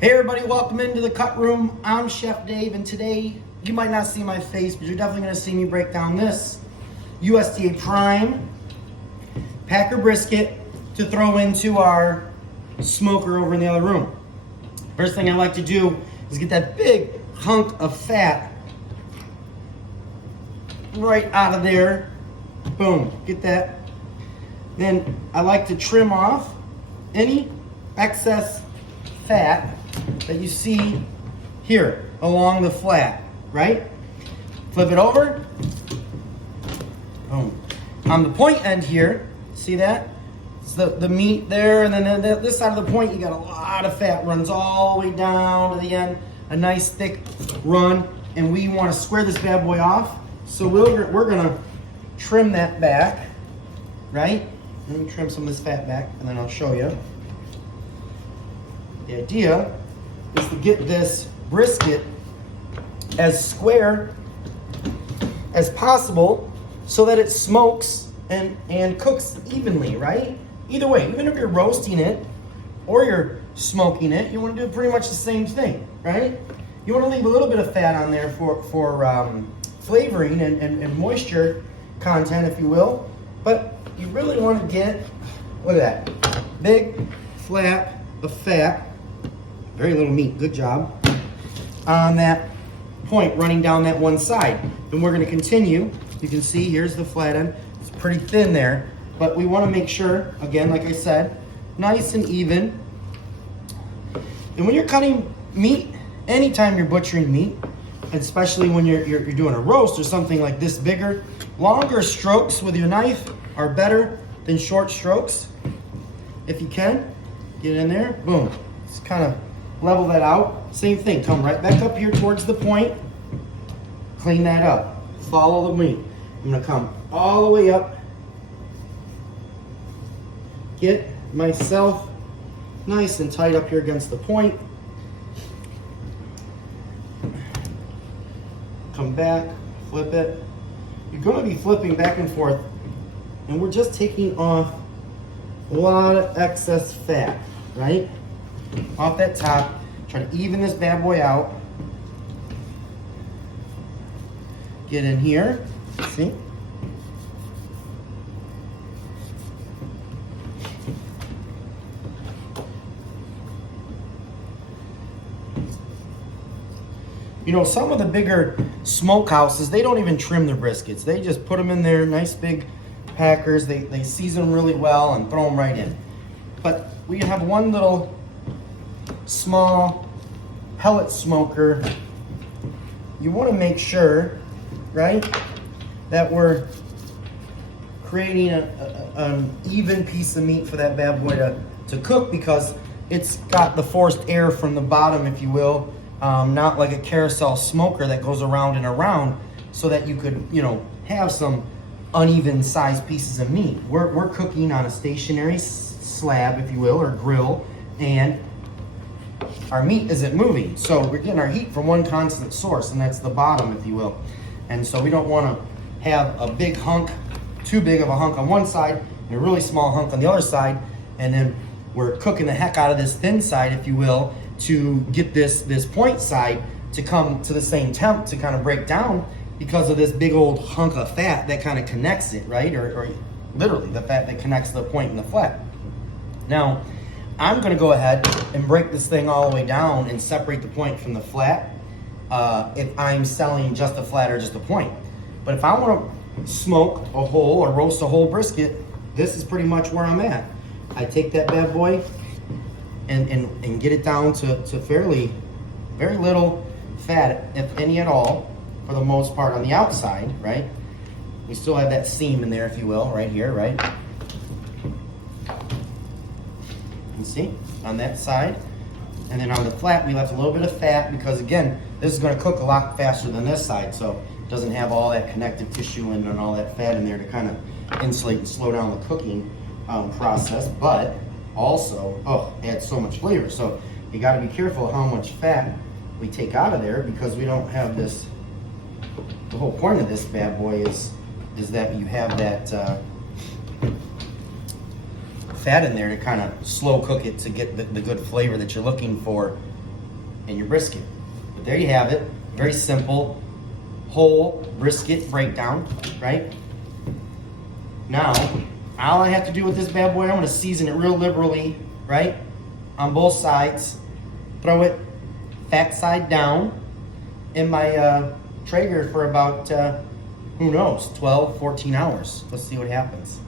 Hey everybody, welcome into the cut room. I'm Chef Dave, and today you might not see my face, but you're definitely going to see me break down this USDA Prime Packer brisket to throw into our smoker over in the other room. First thing I like to do is get that big hunk of fat right out of there. Boom, get that. Then I like to trim off any excess fat that you see here along the flat, right? Flip it over. Boom. On the point end here, see that? It's the meat there, and then this side of the point, you got a lot of fat, runs all the way down to the end, a nice thick run, and we want to square this bad boy off. So we're gonna trim that back, right? Let me trim some of this fat back, and then I'll show you. The idea is to get this brisket as square as possible so that it smokes and cooks evenly, right? Either way, even if you're roasting it or you're smoking it, you want to do pretty much the same thing, right? You want to leave a little bit of fat on there for flavoring and moisture content, if you will, but you really want to get, look at that, big flap of fat, very little meat, good job, on that point running down that one side. And we're going to continue. You can see here's the flat end. It's pretty thin there, but we want to make sure, again, like I said, nice and even. And when you're cutting meat, anytime you're butchering meat, especially when you're doing a roast or something like this bigger, longer strokes with your knife are better than short strokes. If you can, get in there, boom. Just kind of level that out. Same thing, come right back up here towards the point, clean that up, follow the meat. I'm gonna come all the way up, get myself nice and tight up here against the point, come back, flip it. You're gonna be flipping back and forth, and we're just taking off a lot of excess fat, right? Off that top, try to even this bad boy out. Get in here, see? You know, some of the bigger smokehouses, they don't even trim their briskets. They just put them in there, nice big packers. They season them really well and throw them right in. But we have one little small pellet smoker. You want to make sure, right, that we're creating an even piece of meat for that bad boy to cook, because it's got the forced air from the bottom, if you will, not like a carousel smoker that goes around and around, so that you could, you know, have some uneven sized pieces of meat. We're cooking on a stationary slab, if you will, or grill, and our meat isn't moving. So we're getting our heat from one constant source, and that's the bottom, if you will. And so we don't want to have a big hunk, too big of a hunk on one side, and a really small hunk on the other side, and then we're cooking the heck out of this thin side, if you will, to get this point side to come to the same temp to kind of break down, because of this big old hunk of fat that kind of connects it, right? Or literally the fat that connects the point and the flat. Now, I'm gonna go ahead and break this thing all the way down and separate the point from the flat if I'm selling just a flat or just a point. But if I wanna smoke a whole or roast a whole brisket, this is pretty much where I'm at. I take that bad boy and get it down to very little fat, if any at all, for the most part on the outside, right? We still have that seam in there, if you will, right here, right? You see, on that side. And then on the flat, we left a little bit of fat, because again, this is gonna cook a lot faster than this side, so it doesn't have all that connective tissue and all that fat in there to kind of insulate and slow down the cooking process, but also, adds so much flavor. So you gotta be careful how much fat we take out of there, because we don't have this, the whole point of this bad boy is that you have that fat in there to kind of slow cook it to get the good flavor that you're looking for in your brisket. But there you have it, very simple, whole brisket breakdown, right? Now, all I have to do with this bad boy, I'm gonna season it real liberally, right? On both sides. Throw it fat side down in my Traeger for about, who knows, 12, 14 hours. Let's see what happens.